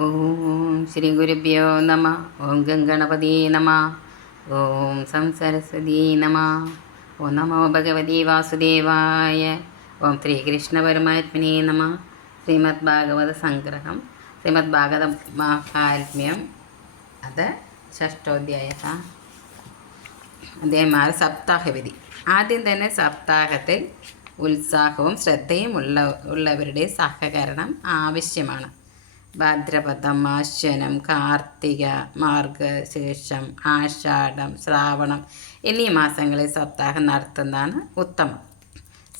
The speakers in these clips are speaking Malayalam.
ഓം ശ്രീ ഗുരുഭ്യോ നമ. ഓം ഗംഗണപതി നമ. ഓം സംസരസ്വതി നമ. ഓം നമോ ഭഗവതി വാസുദേവായ. ഓം ശ്രീകൃഷ്ണ പരമാത്മനെ നമ. ശ്രീമദ് ഭാഗവത സംഗ്രഹം. ശ്രീമദ് ഭാഗവത മഹാത്മ്യം. അത് ഷഷ്ടോധ്യായ അതേമാതിരി സപ്താഹവിധി. ആദ്യം തന്നെ സപ്താഹത്തിൽ ഉത്സാഹവും ശ്രദ്ധയും ഉള്ള ഉള്ളവരുടെ സഹകരണം ആവശ്യമാണ്. ഭാദ്രപദം ആശ്വനം കാർത്തിക മാർഗശീർഷം ആഷാഢം ശ്രാവണം എന്നീ മാസങ്ങളിൽ സപ്താഹം നടത്തുന്നതാണ് ഉത്തമം.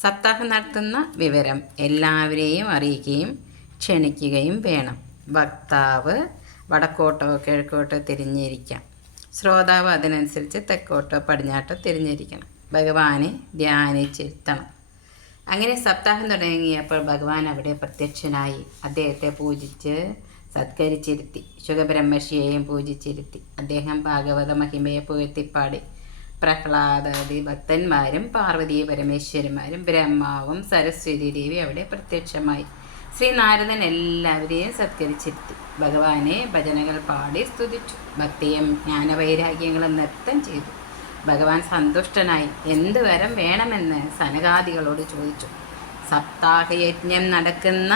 സപ്താഹം നടത്തുന്ന വിവരം എല്ലാവരെയും അറിയിക്കുകയും ക്ഷണിക്കുകയും വേണം. വക്താവ് വടക്കോട്ടോ കിഴക്കോട്ടോ തിരിഞ്ഞിരിക്കാം. ശ്രോതാവ് അതിനനുസരിച്ച് തെക്കോട്ടോ പടിഞ്ഞാട്ടോ തിരിഞ്ഞിരിക്കണം. ഭഗവാനെ ധ്യാനിച്ചിരുത്തണം. അങ്ങനെ സപ്താഹം തുടങ്ങിയപ്പോൾ ഭഗവാൻ അവിടെ പ്രത്യക്ഷനായി. അദ്ദേഹത്തെ പൂജിച്ച് സത്കരിച്ചിരുത്തി. ശുഖബ്രഹ്മർഷിയെയും പൂജിച്ചിരുത്തി. അദ്ദേഹം ഭാഗവത മഹിമയെ പുകഴ്ത്തിപ്പാടി പ്രഹ്ലാദാദി ഭക്തന്മാരും പാർവതി പരമേശ്വരന്മാരും ബ്രഹ്മാവും സരസ്വതി ദേവി അവിടെ പ്രത്യക്ഷമായി. ശ്രീനാരദൻ എല്ലാവരെയും സത്കരിച്ചിരുത്തി. ഭഗവാനെ ഭജനകൾ പാടി സ്തുതിച്ചു. ഭക്തിയും ജ്ഞാനവൈരാഗ്യങ്ങളും നൃത്തം ചെയ്തു. ഭഗവാൻ സന്തുഷ്ടനായി എന്ത് വരം വേണമെന്ന് സനകാദികളോട് ചോദിച്ചു. സപ്താഹയജ്ഞം നടക്കുന്ന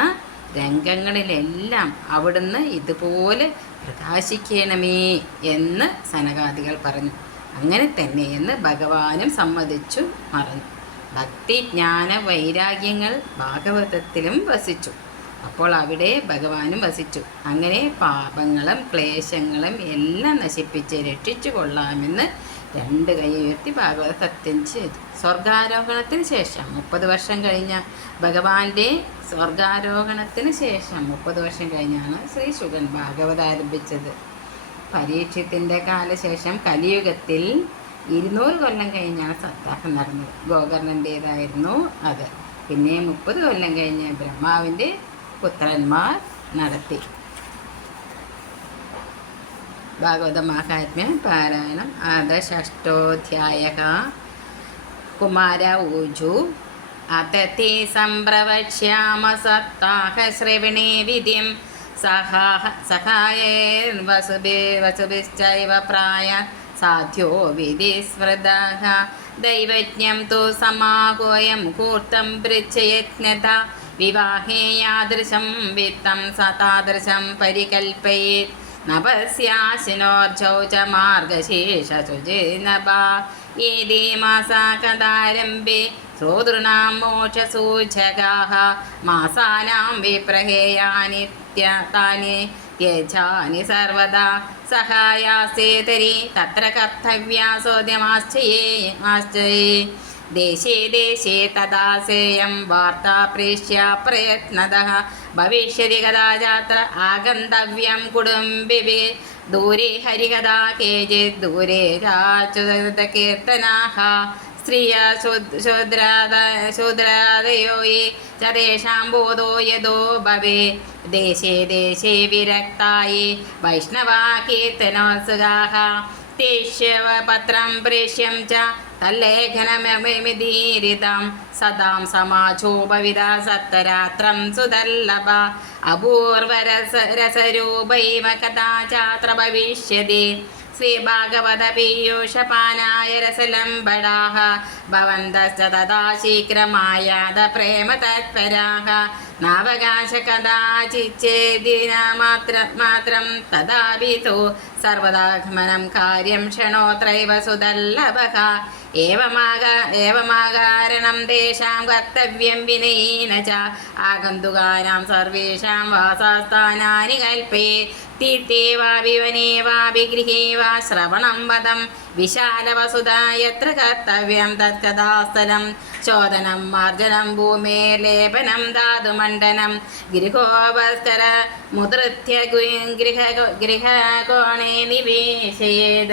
രംഗങ്ങളിലെല്ലാം അവിടുന്ന് ഇതുപോലെ പ്രകാശിക്കണമേ എന്ന് സനകാദികൾ പറഞ്ഞു. അങ്ങനെ തന്നെയെന്ന് ഭഗവാനും സമ്മതിച്ചു മറന്നു. ഭക്തി ജ്ഞാന വൈരാഗ്യങ്ങൾ ഭാഗവതത്തിലും വസിച്ചു. അപ്പോൾ അവിടെ ഭഗവാനും വസിച്ചു. അങ്ങനെ പാപങ്ങളും ക്ലേശങ്ങളും എല്ലാം നശിപ്പിച്ച് രക്ഷിച്ചു കൊള്ളാമെന്ന് രണ്ട് കൈ ഉയർത്തി ഭാഗവത സത്യം ചെയ്തു. സ്വർഗാരോഹണത്തിന് ശേഷം മുപ്പത് വർഷം കഴിഞ്ഞ ഭഗവാന്റെ സ്വർഗാരോഹണത്തിന് ശേഷം മുപ്പത് വർഷം കഴിഞ്ഞാണ് ശ്രീ ശുഗൻ ഭാഗവത ആരംഭിച്ചത്. പരീക്ഷത്തിന്റെ കാലശേഷം കലിയുഗത്തിൽ ഇരുന്നൂറ് കൊല്ലം കഴിഞ്ഞാണ് സപ്താഹം നടന്നത്. ഗോകർണന്റേതായിരുന്നു അത്. പിന്നെ മുപ്പത് കൊല്ലം കഴിഞ്ഞ് ബ്രഹ്മാവിന്റെ പുത്രന്മാർ നടത്തി. ഭാഗവത മാഹാത്മ്യം പാരായണം അത ഷഷ്ടോധ്യായ കുമാര ഊജു. അതത്തെ സംപ്രവക്ഷ്യാമ സത്താഹ വിധി. സഹാഹ പ്രായ സാധ്യോ വിധിസ്മൃതഃ ദൈവജ്ഞം തു സമാഹോയം കൂർത്തം പൃച്ഛയജ്ഞത. വിവാഹേ യാദൃശം വിത്തം സ താദൃശം പരികൽപ്പയേത്. नपस्याशिनोर्जौ च मार्गशीर्षशुचिनपा एते मासा कदारम्भे श्रोतॄणां मोक्षसूचकाः मासानां विप्रहेयानित्य तानि यच्छानि सर्वदा सहायास्ते तर्हि तत्र कर्तव्या सोद्यमाश्चये आश्चये देशे देशे तदा सेयं वार्ता प्रेष्या प्रयत्नतः भविष्यति कदाचात्र आगन्तव्यं कुटुम्बिभिः दूरे हरिकदा केचित् दूरे राच्युतकीर्तनाः स्त्रिय शूद्राद शूद्रादयो ये च तेषां बोधो यदो भवे देशे देशे विरक्ताये वैष्णवा कीर्तनोत्सुकाः तेष्यव पत्रं प्रेष्यं च तल्लेखनमिदीरितं सदां समाचोपविदा सत्तरात्रं सुदल्लभ अपूर्वरस रसरूपैव कदा चात्र भविष्यति श्रीभागवतपीयूषपानाय रसलम्बडाः भवन्तश्च तदा शीघ्रमायाद प्रेमतत्पराः नावकाशकदाचिच्चेदिनमात्र मात्रं तदापि तु സർവദാത്മനം കാര്യം ക്ഷണോത്രൈവ സുദല്ലഭക ഏവമാകാരണം തേഷാം കർത്തവ്യം വിനയേന ച. ആഗന്തുകാനാം സർവേഷാം വാസസ്ഥാനാനി കൽപ്പേ. തീർത്ഥേ വാവിവനേ വാഭിഗൃഹേ വാ ശ്രവണം വദം വിശാലവസുത യത്ര കർത്തവ്യം തത്കഥാസ്ഥലം. ചോദനം മാർജനം ഭൂമേ ലേപനം ധാതുമണ്ഡനം ഗൃഹോപസ്കര മുതൃത്യ ഗൃഹ ഗൃഹകോണേ गृह गृहकोणे निवेशयेत्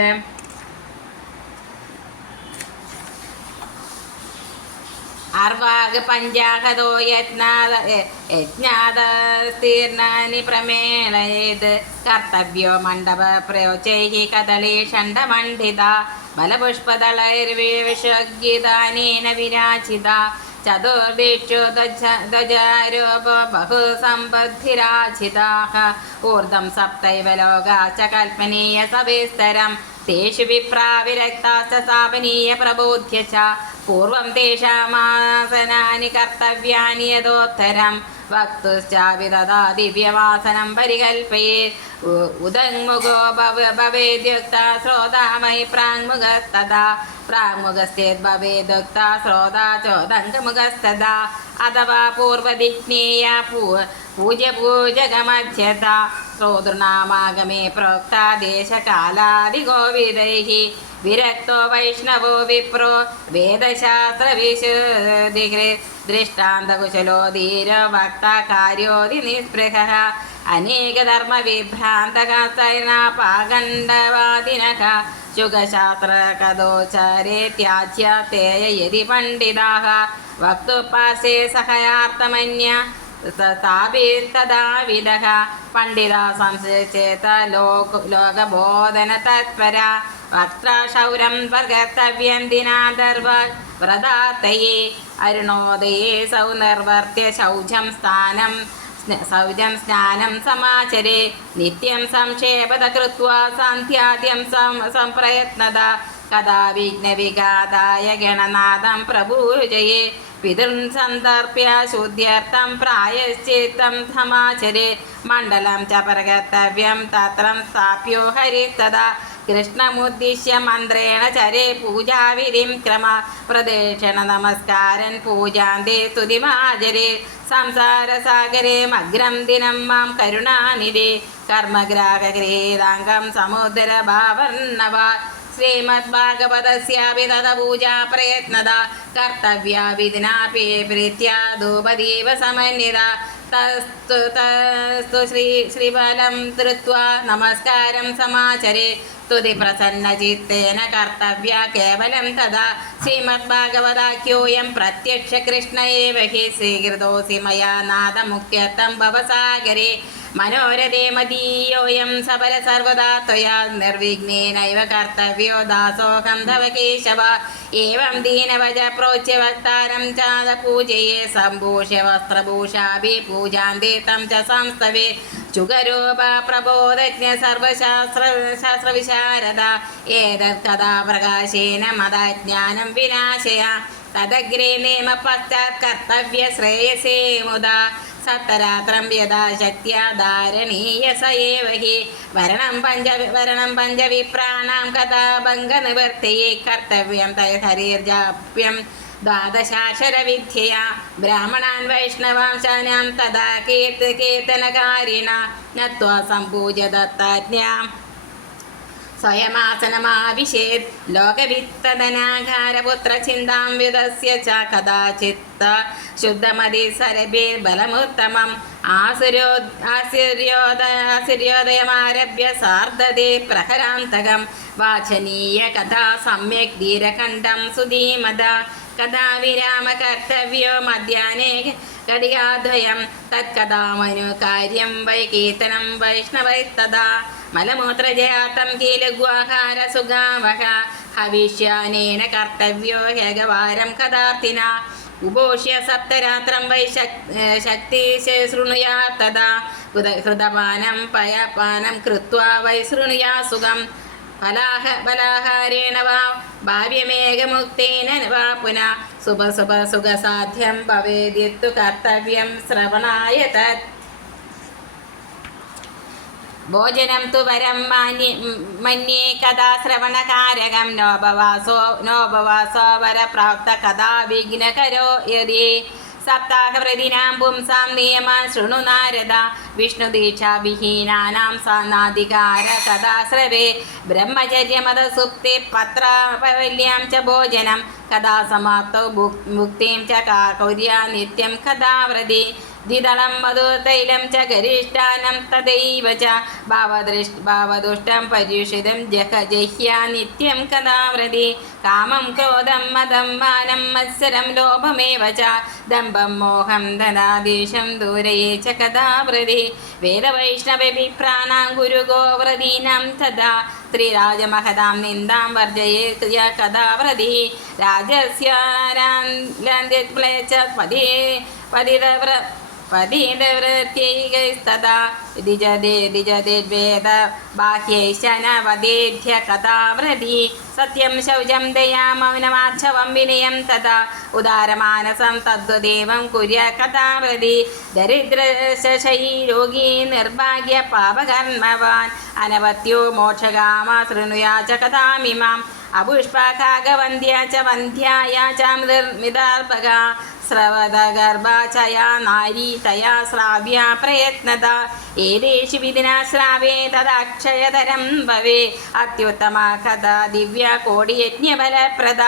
अर्वाग पञ्चाहतो यज्ञाद यज्ञादस्तीर्णानि प्रमेलयेत् कर्तव्यो मण्डपप्रयोचैः कदली षण्डमण्डिता बलपुष्पदलैर्विषज्ञिदानेन विराचिता चतुर्दिक्षु ध्वजारोप बहु सम्बद्धिराचिताः ऊर्ध्वं सप्तैव लोका च कल्पनीय सविस्तरं തേഷു വിപ്രാവിരക്താശ്ച സ്ഥാപനീയ പ്രബോധ്യ ച പൂർവം തേഷാമാസനാനി കർത്തവ്യാനി യഥോത്തരം വക്തുശ്ചാവിതതാ ദിവ്യവാസനം പരികൽപ്പയേ ഉദങ്മുഖോ ഭവേദ്യുക്ത ശ്രോതാമയി പ്രാങ്മുഖസ്തദാ പ്രാങ്മുഖസ്തേദ്ഭവേദുക്ത ശ്രോതാ ചോദംഗമുഖസ്തദാ അഥവാ പൂർവതിജ്ഞേയ പൂ പൂജപൂജകമധ്യത ശ്രോതൃനാമാഗമേ പ്രോക്ത ദേശകാലാദിഗോവിതൈः വിരക്തോ വൈഷ്ണവോ വിപ്രോ വേദശാസ്ത്രവിശുദ്ധി ദൃഷ്ടാന്തകുശലോ ധീരോ ഭക്ത കാര്യോതി നിസ്പൃഹ അനേകധർമ്മ വിഭ്രാന്തകാസൈന പാഖണ്ഡവാദിനക ശുഖശാസ്ത്രകഥോചാരേത്യാച്യാത്തേയ യതി പണ്ഡിതാഹ. വക്തുപാസേ സഹയാർത്ഥമന്യ. സ്ഥാപിതദാ വിദഹ പണ്ഡിത സംശയചേത ലോക ലോകബോധന തത്പര വക്ത്രക്ഷൗരം പ്രകർത്തവ്യം ദിനാദർവ. വ്രതാത്തയെ. അരുണോദയേ സൗ നിർവർത്തിയ ശൗചം സ്ഥാനം. സൗജം സ്നാനം സമാചരേ. നിത്യം സംക്ഷേപത കൃത്വ സന്ധ്യാദ്യം സംപ്രയത്നത. കഥാ വിഘ്നവിഘാതായ ഗണനാഥം പ്രഭുജയേ പിതൃൻ സന്ദർഭ്യ ശുദ്ധ്യർത്ഥം പ്രായശ്ചിത്തം സമാചരേ മണ്ഡലം ച പ്രകർത്തവ്യം തത്രം സ്ഥാപ്യോ ഹരിത്തത കൃഷ്ണമുദ്ദിശ്യമന്ത്രേണ ചരേ പൂജാവിരിം ക്രമ പ്രദക്ഷിണ നമസ്കാരൻ പൂജാന്തേ സ്തുതിമാചരേ. സംസാരസാഗരേ മഗ്രം ദിനം മാം കരുണാനിധേ. കർമ്മഗ്രാഹഗ്രേതാംഗം സമുദ്രഭാവർണവാ ശ്രീമദ്ഭാഗവതസ്യാപി തഥ പൂജാപ്രയത്നത കർത്തവ്യ വിധിനാപി പ്രീത്യാ ധൂപദീപ സമന്വിത. തസ്തു തസ്തു ശ്രീ ശ്രീഫലം തൃത്വാ നമസ്കാരം സമാചരേ. സ്തുതി പ്രസന്നചിത്തേന കർത്തവ്യ കേവലം തഥാ. ശ്രീമദ്ഭാഗവതാഖ്യോയം പ്രത്യക്ഷ കൃഷ്ണ ഏവ ഹി ശ്രീകൃതോസി മയാ നാഥമുഖ്യത്തം ഭവസാഗരേ. മനോരഥേ സബല സർവദാ ത്വയാ നിർവിഘ്നേനൈവ കർത്തവ്യോ ദാസോഹം കേശവ. ഏവം ദീനവജ പ്രോച്യ വക്താരം ചാത പൂജയെ സംഭൂഷ്യ വസ്ത്രഭൂഷാഭി പൂജാന്തേ ച സംസ്തവേ. ചുഗരൂപ പ്രബോധജ്ഞ സർവശാസ്ത്ര ശാസ്ത്രവിശാരദ. ഏതത് കഥാ പ്രകാശേന മതജ്ഞാനം വിനാശയ. कदा प्रकाशेन मदज्ञानं विनाशय तदग्रे नेम पश्चात् कर्तव्यश्रेयसे मुदा सप्तरात्रं यदा शक्त्या धारणीय स एव हि वर्णं पञ्च वर्णं पञ्चविप्राणां कथा भङ्गनिवर्तये कर्तव्यं तय हरिर्जाप्यं द्वादशाक्षरविद्यया ब्राह्मणान् वैष्णवांशानां तदा कीर्त कीर्तनकारिणा नत्वा सम्पूज्य दत्ताज्ञाम् സ്വയമാസനമാവിശേത് ലോകവിത്തധനാകാരപുത്രചിന്താം വിതസ്യ ച കഥാചിത്ത ശുദ്ധമതി സരഭിർബലമുത്തമം ആസുര്യോ ആസുര്യോദയ ആസുര്യോദയമാരഭ്യ സാർദ്ധതി പ്രഹരാന്തകം. വാചനീയ കഥാ സമ്യക് ധീരകണ്ഠം സുധീമത. കഥാ വിരാമകർത്തവ്യോ മധ്യാനേ കടികാദ്വയം തത്കഥാമനു കാര്യം വൈ കീർത്തനം വൈഷ്ണവൈത്തഥാ മലമൂത്രജയാത്തം കീലഗുഹാരസുഗാവഹ ഹവിഷ്യാനേന കർത്തവ്യോ ഹേഗവാരം കഥാർത്ഥിന. ഉപോഷ്യ സപ്തരാത്രം വൈ ശക്തി ശൃണുയാ തഥാ. ഹൃദപാനം പയപാനം കൃത്വാ വൈ ശൃണുയാ സുഖം. ഫലാഹ ഫലാഹാരേണ വാ. ഭാവ്യമേകമുക്തേന വാ പുനഃ. സുഭ സുഭ സുഖസാധ്യം ഭവേദ്യത്തു കർത്തവ്യം ശ്രവണായ തത്. ഭോജനം തു വരം മാന്യ മന്യേ കഥാ ശ്രവണകാരകം. നോപവാസോ നോപവാസോ വരപ്രാപ്ത കഥാ വിഘ്നകരോ യതി. സപ്താഹപ്രതിനാം പുംസാം നിയമാൻ ശൃണു നാരദ. വിഷ്ണുദീക്ഷാവിഹീനാനാം സാന്നാധികാര കഥാശ്രവേ. ബ്രഹ്മചര്യമതസുപ്തി പത്രാപവല്യാം ച ഭോജനം. കഥാ സമാപ്തോ മുക്തിം ച കാകൗര്യ നിത്യം കഥാവൃതി. ദ്വിതളം മധുതൈലം ച ഗരിഷ്ഠാനം തദൈവ ച. ഭാവദൃഷ് ഭാവദുഷ്ടം പര്യുഷിതം ജഹ ജഹ്യ നിത്യം കഥാവ്രതി കാമം ക്രോധം മതം മാനം മത്സരം ലോഭമേവ ച. ദമ്പം മോഹം ധനാദേശം ദൂരയേ ച കഥാവൃതി. വേദവൈഷ്ണവഭിപ്രാണാം ഗുരുഗോവ്രതീനാം തഥാ. സ്ത്രീരാജമഹതാം നിന്ദാം വർജയേ ക്രിയ കഥാവ്രതി രാജസ്യാരാന്ത്യ പതിതവ്ര പതിതവൃത്യൈകൈസ്തഥാ ദിജതേ ദിജതിർവേദ ബാഹ്യൈശനവദേധ്യ കഥാവ്രതി സത്യം ശൗചം ദയാ മൗനമാർച്ചവം വിനയം തഥാ. ഉദാരമാനസം തദ്വദേവം കുര്യ കഥാവൃതി ദരിദ്രശൈ രോഗീ നിർഭാഗ്യ പാപകർമ്മവാൻ. അനവത്യോ മോക്ഷകാമ ശൃണുയാ ച കഥാമിമാം. അപുഷ്പകാഗവന്ധ്യ ച വന്ധ്യായ ച മിതാർഭക സ്രവതഗർഭാചയാ നാരീ തയാ ശ്രാവ്യ പ്രയത്നത. ഏതേഷു വിധിനാ ശ്രാവേ തദക്ഷയതരം ഭവേ. അത്യുത്തമ കഥ ദിവ്യ കോടിയജ്ഞഫലപ്രദ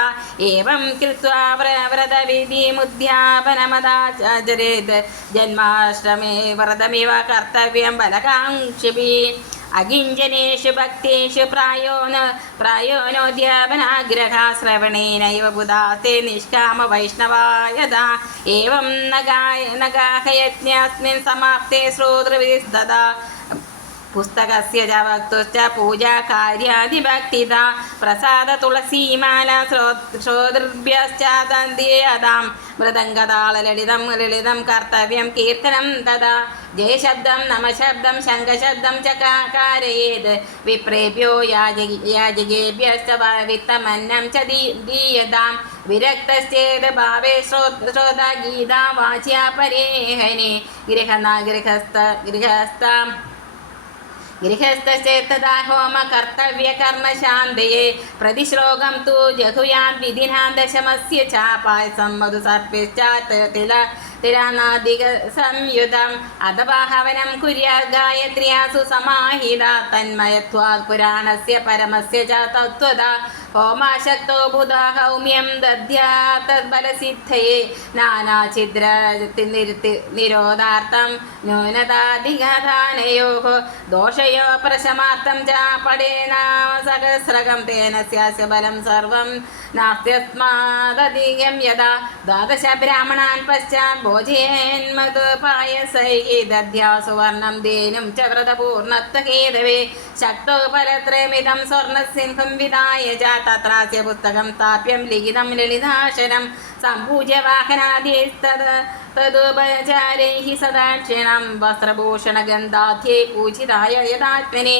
ഏവം കൃത്വാ വ്രതവിധിമുദ്യാപനമതാചരേത് ജന്മാഷ്ടമേ വ്രതമിവ കർത്തവ്യം ബലകാംക്ഷിഭി അകിഞ്ചനേഷു ഭക്തേഷു പ്രായോന ന പ്രായോ നോദ്യാപനാഗ്രഹ ശ്രവണേനൈവ ബുധാത്തെ നിഷ്കാമ വൈഷ്ണവായത. ഏവം നഗായ നഗാഹയജ്ഞാസ്മിൻ സമാപ്തേ ശ്രോതൃവിസ്തദാ പുസ്തകസ്യ പ്രസാദ തുളസീമാല ശ്രോതൃഭ്യശ്ചാതന്തിയതാം മൃദംഗതാളലളിതം ലളിതം കർത്തവ്യം കീർത്തനം തഥാ. ജയശബ്ദം നമശബ്ദം ശംഖശബ്ദം ച വിപ്രേഭ്യോ യാജ യാജകേഭ്യശ്ച വിരക്തശ്ചേത് ഭാവേ ശ്രോ ശ്രോത ഗീതാ വാച്യാ പരേഹനെ ഗൃഹനാ ഗൃഹസ്ഥാം ഗൃഹസ്ഥചേത്തദാ ഹോമ കർത്തവ്യ കർമ്മ ശാന്തയെ പ്രതിശ്ലോകം തു ജഹുയാദ് വിധിനാ ദശമസ്യ ച പായസം തിരാനാദിക സംയുതം അഥവാ ഹവനം കുര്യാ ഗായത്ര്യാസു സമാഹിത തന്മയത്വാത് പുരാണസ്യ പരമസ്യ ച തത്വത ഹോമാശക്തോ ബുധാ ഹൗമ്യം ദദ്യാതദ്ബലസിദ്ധയെ നാനാഛിദ്ര നിരോധാർത്ഥം ന്യൂനതാധികധാനയോ. ദോഷയോ പ്രശമാർത്ഥം ച പടേന സഹസ്രകം. തേന സ്യാസ്യ ബലം സർവം നാസ്ത്യസ്മാദധികം യഥാ ദ്വാദശ ബ്രാഹ്മണാൻ പശ്ചാത് ഭോജേന്മത് പായസൈ ദദ്യാ സുവർണം ദേനും ച വ്രതപൂർണത്വഹേതവേ ശക്തോ പരത്രമിതം സ്വർണസിംഹം വിധായ ച തത്രാസ്യ പുസ്തകം താപ്യം ലിഖിതം ലളിതാശരം. സംപൂജ്യ വാഹനാദിസ്തത് തതുപചാരൈः സദാക്ഷിണം വസ്ത്രഭൂഷണഗന്ധാധ്യേ പൂജിതായ യഥാത്മനെ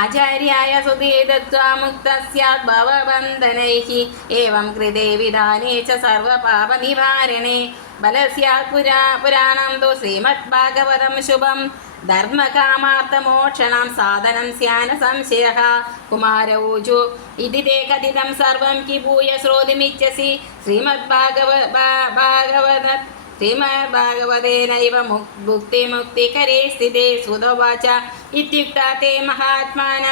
ആചാര്യായ സുധേ ദത്വാ മുക്ത സ്യാത് ഭവബന്ധനൈः एवं कृते विधाने च सर्वपापनिवारणे बलस्यात् पुरा पुराणं तु श्रीमद्भागवतं शुभं ധർമ്മകാമാർത്ഥമോക്ഷണം സാധനം സ്യാന സംശയ. കുമാരഊജു ഇതി തേ സർവം കി ഭൂയ ശ്രോതുമിച്ഛസി. ശ്രീമദ് ഭാഗവ ഭാഗവത ശ്രീമദ് ഭാഗവതേനൈവ മുക്തി മുക്തികരേ സ്ഥിതേ സുതവാച ഇത്യുക്ത തേ മഹാത്മാന.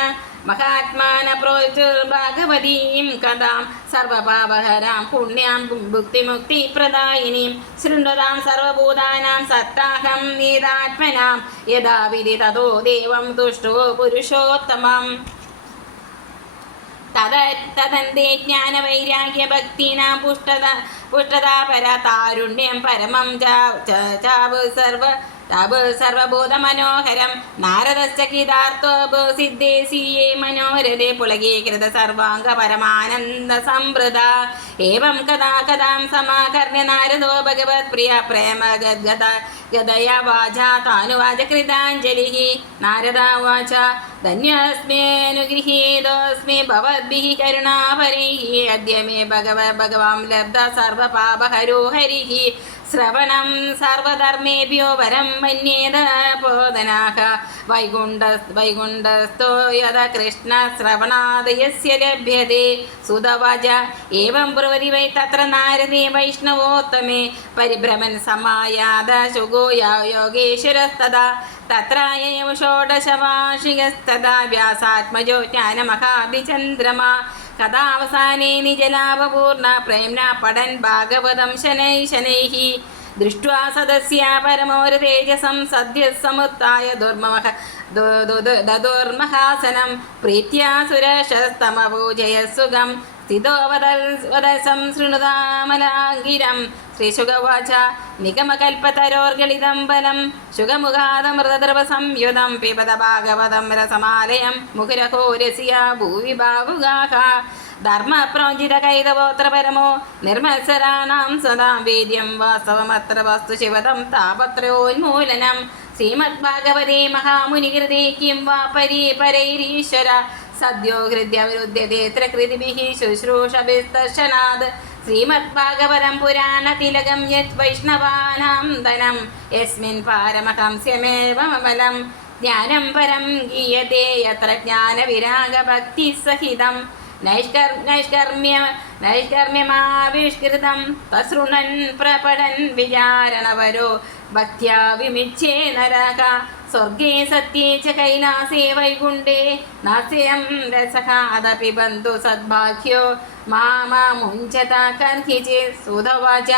മഹാത്മാന പ്രോചുർഭാഗവതീം കഥാം സർവപാപഹരാം പുണ്യാം ഭുക്തിമുക്തി പ്രദായിനീം ശൃണ്ടതാം സർവഭൂതാനാം സത്താഹം നീതാത്മനാം യഥാവിധി തതോ ദേവം തുഷ്ടോ പുരുഷോത്തമം. തദന്തേ ജ്ഞാനവൈരാഗ്യ പുഷ്ടത പുഷ്ടതാപര താരുണ്യം പരമം ചാവ് സർവ തപ് സർവബോധമനോഹരം നാരദശ്ച ഗീതാർത്ഥോപ് സിദ്ധേശീയേ സർവാംഗ പരമാനന്ദ സംവൃത. ഏവം കഥാ കഥാം സമാകർണ്യ നാരദോ ഭഗവത് പ്രിയ പ്രേമ ഗദ്ഗത ഗതയ വാച താനുവാച കൃതാഞ്ജലി. നാരദ വാച ധന്യസ്മേനുഗൃഹീതോസ്മി ഭവദ്ഭിः അദ്യ മേ ഭഗവ ഭഗവാം ലബ്ധ സർവപാപഹരോഹരി ശ്രവണം സർവധർമ്മേഭ്യോ വരം മന്യേത ബോധനാഹ വൈകുണ്ഠ വൈകുണ്ഠസ്ഥോ യഥ കൃഷ്ണ ശ്രവണാദയസ്യ ലഭ്യതേ സുതവച ഏവം ബ്രുവതി വൈ തത്ര നാരദേ വൈഷ്ണവോത്തമേ പരിഭ്രമൻ സമായാത ശുഗോ യോഗേശ്വരസ്തദാ തത്രായവ ഷോഡശവാർഷികസ്തദാ വ്യാസാത്മജോ ജ്ഞാനമഹാദിചന്ദ്രമാ കഥാവസാനേ നിജലാഭപൂർണ പ്രേംന പഠൻ ഭാഗവതം ശനൈ ശനൈः ദൃഷ്ട്വാ സദസ്യ പരമോര തേജസം സദ്യ സമുത്തായ ദുർമഹ ദു- ദു- ദു- ദദുർമഹാസനം പ്രീത്യാ സുരശസ്തമപൂജയ സുഖം സ്ഥിതോ വദൽ വദസം ശൃണുതാമലാംഗിരം. ശ്രീശുഗവാച നിഗമകൽപ്പതരോർഗളിതം ബലം ശുഗമുഖാതമൃതദ്രവ സംയുതം പിപത ഭാഗവതം രസമാലയം മുഖുരഘോരസ്യ ഭൂവി ബാഹുഗാഹ കൈതവോത്ര പരമോ നിർമത്സരാണാം സദാ വേദ്യം വാസ്തവമത്ര വസ്തു ശിവതം താപത്രയോന്മൂലനം. ശ്രീമദ്ഭാഗവതേ മഹാമുനികൃതേ കിം വാ പരീ പരൈരീശ്വര. സദ്യോ ഹൃദ്യവിരുദ്ധ്യതേത്ര കൃതിഭിः ശുശ്രൂഷഭിസ്തർശനാത് ശ്രീമദ്ഭാഗവതം പുരാണതിലകം യത് വൈഷ്ണവാനാം ധനം. യസ്മിൻ പാരമഹംസ്യമേവമലം ജ്ഞാനം പരം ഗീയത്തെ യത്ര ജ്ഞാനവിരാഗഭക്തിസഹിതം നൈഷ്കർ നൈഷ്കർമ്മ്യ നൈഷ്കർമ്മ്യമാവിഷ്കൃതം. തസൃണൻ പ്രപടൻ വിചാരണവരോ ഭക്ത്യാ വിമിച്ഛേ നരക. സ്വർഗേ സത്യേ ച കൈലാസേ വൈകുണ്ഠേ. നാസ്യം രസഹാദപി ബന്ധു സദ്ബാഹ്യോ മാമുഞ്ചത കർഹിചേ സുതവാച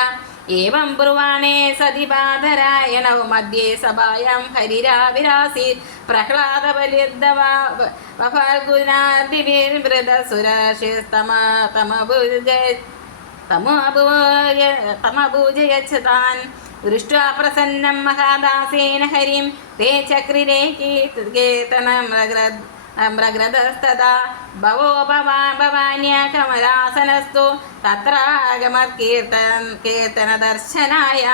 ഏവം ബ്രുവാണേ സതി ബാധരായണൗ മധ്യേ സഭായാം ഹരിരാവിരാസി. പ്രഹ്ലാദബലിദ്ധാൽഗുനാദിവിർമൃതസുരശിസ്തമ തമഭുജ തമഭുജ തമഭുജയച്ഛതാൻ. दृष्ट्वा प्रसन्नं महादासेन हरिं ते चक्रिरे कीर्तनमृग्रद् मृग्रदस्तदा भवो भवा भवान्या कमलासनस्तु तत्रागमत्कीर्तन कीर्तनदर्शनाय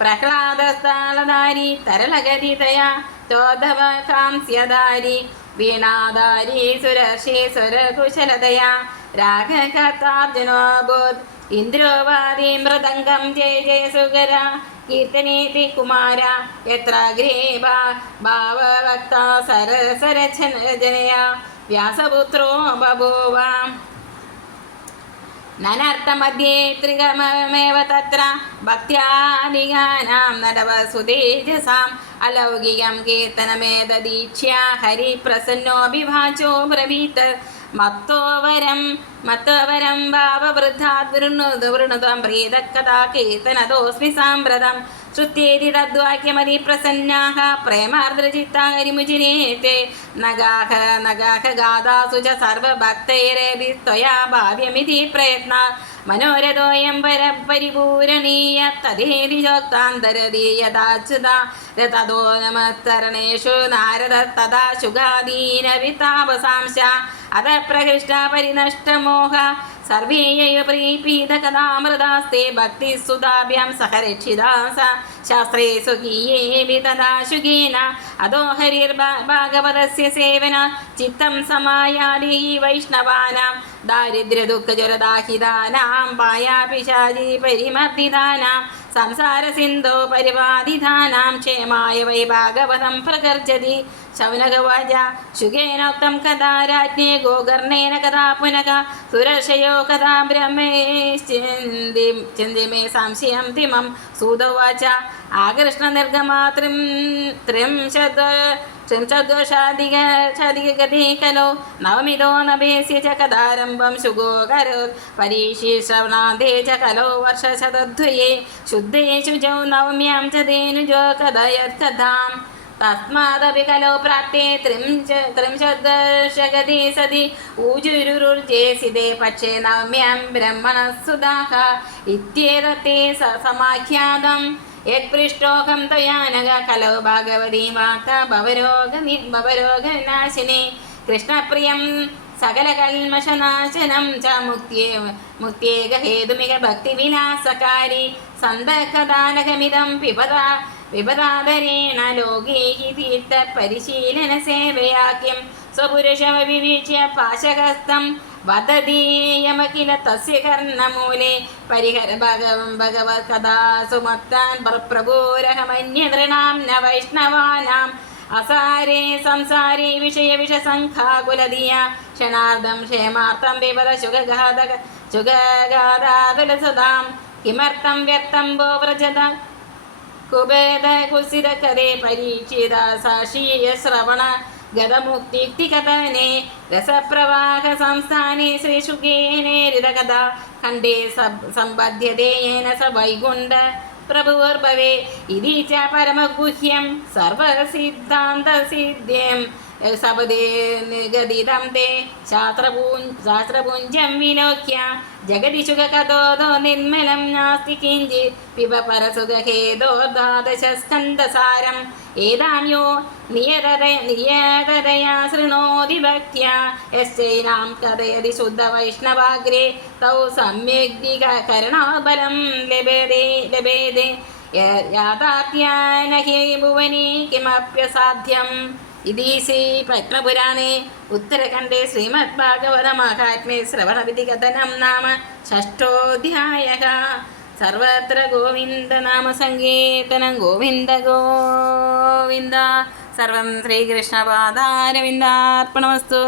प्रह्लादस्थालधारी तरलगदितया चोधव कांस्यधारी वीणाधारी सुरर्षि सुरकुशलतया राघकथार्जुनोऽभूत् इन्द्रोवादी मृदङ्गं जय जय सुगर कीर्तनेति कुमार यत्राग्रे भा भाववक्ता सरसरचन जनया व्यासपुत्रो बभूव ननर्थमध्ये त्रिगममेव तत्र भक्त्यादिगानां नडवसुतेजसाम् अलौकिकं कीर्तनमेतदीक्ष्या हरिप्रसन्नोऽभिभाचो ब्रवीत् മത്തോവരം മത്തോവരം ഭാവവൃദ്ധാ ഭാവവൃദ്ധാദ്വൃണുതവൃണുതം പ്രീതക്കഥാ കീർത്തനതോസ്മി സാമ്പ്രതം. ശ്രുത്യേതി തദ്വാക്യമരി പ്രസന്നാഹ പ്രേമാർദ്രചിത്താ നഗാഹ നഗാഹ ഗാഥാസു ച സർവഭക്തൈരേഭി ഭാവ്യമിതി പ്രയത്ന. മനോരഥോയം പരപരിപൂരണീയ തദേതി ചോക്താന്തരതീയതാച്യുത നമസ്തരണേഷു നാരദ തഥാ ശുഗാദീനവിതാപസാംശ അത പ്രകൃഷ്ട പരിനഷ്ടമോഹ. സർവേയൈവ പ്രീപീതകഥാമൃതാസ്തേ ഭക്തിസുതാഭ്യാം സഹരക്ഷിതാസ ശാസ്ത്രേ സുഖീയേവി തദാശുകീന അധോ ഹരിർഭാഗവതസ്യ സേവന ചിത്തം സമായാലി വൈഷ്ണവാനാം ദാരിദ്ര്യദുഃഖജ്വരദാഹിതാനാം പായാപിശാചി പരിമർദ്ദിതാനാം സംസാരസിന്ധോ പരിപാതിധാനാം ക്ഷേമായ വൈ ഭാഗവതം പ്രകർജതി. ശൗനകവാച ശുഖേനോക്തം കഥാ രാജ്ഞേ ഗോകർണേന കഥാ പുനക സുരർഷയോ കഥാ ബ്രഹ്മേശ്ചിന്തി ചിന്തിമേ സംശയം തിമം. സൂതവാച ആകൃഷ്ണനിർഗമാ ത്രിം ത്രിംശത मे संशयं तिमं सूतोवाच आकृष्णनिर्गमा त्रिं त्रिंशत् त्रिंशद्वर्षाधिकधिकगते खलु नवमिदो नभेस्य च कदारम्भं शुगो करोत् परीक्षिश्रवणान्ते च खलो वर्षशतद्वये शुद्धे शुचौ नवम्यां च धेनुजो कथयत्कथाम् तस्मादपि खलु प्राप्ते त्रिंश त्रिंशद्वर्षगते सति ऊजुरुर्जेसिते पक्षे नवम्यां ब्रह्मणः सुधाः इत्येतत्ते स समाख्यातम् യത്പൃഷ്ടോകം ഭാഗവതീ വാർത്ത കൃഷ്ണപ്രിയം സകലകൽമശനാശനം ച മുക്തിയേ മുക്തിയേക ഹേതുമിക ഭക്തിവിലാസകാരി സന്തകദാനകമിതം പിപത വിപദാധരേണ ലോകേഹി തീർത്ഥ പരിശീലന സേവയാക്യം സ്വപുരുഷമവിവീക്ഷ്യ പാശകസ്ഥം വതതീയമഖില തസ്യ കർണമൂലെ പരിഹര ഭഗവം ഭഗവത് കഥാ സുമത്താൻ പ്രഭൂരഹമന്യനൃണാം ന വൈഷ്ണവാനാം അസാരേ സംസാരേ വിഷയ വിഷസംഘാകുലധിയ ക്ഷണാർദ്ധം ക്ഷേമാർത്ഥം വിപദ ശുഖഗാതക ശുഖഗാതാതുലസുതാം കിമർത്ഥം വ്യക്തം ഭോ വ്രജത. കുബേദ കുസിതകരേ പരീക്ഷിത സാക്ഷീയ ശ്രവണ. गतमुक्तिकथने रसप्रवाहसंस्थाने श्रीशुकेनेरितकथा खण्डे सब सम्बध्यते येन स वैकुण्ठ प्रभुर्भवे इति च परमगुह्यं सर्वसिद्धान्तसिद्ध्यं സപദേ നിഗതിതം തേ ശാസ്ത്രപൂ ശാസ്ത്രപുഞ്ചം വിലോക്യ. ജഗതിശുഖകഥോദോ നിർമ്മലം നാസ്തി കിഞ്ചി. പിബ പരസുഖേദോർദ്വാദശസ്കന്ധസാരം ഏതാം യോ നിയതര നിയതരയാ ശൃണോതി ഭക്യ യശ്ചൈനാം കഥയതി ശുദ്ധവൈഷ്ണവാഗ്രേ. തൗ സമ്യഗ്നികരണബലം ലഭേദേ ലഭേദേ. യാഥാത്യാനഹി ഭുവനി കിമപ്യസാധ്യം. ഇതി ശ്രീ പത്മപുരാണേ. ഉത്തരഖണ്ഡേ ശ്രീമദ് ഭാഗവത മഹാത്മ്യ ശ്രവണവിധി കഥനം നാമ ഷഷ്ടോധ്യായ സർവത്ര ഗോവിന്ദനാമസങ്കീർത്തനം ഗോവിന്ദ ഗോവിന്ദ. സർവം ശ്രീകൃഷ്ണപാദാരവിന്ദാർപ്പണമസ്തു.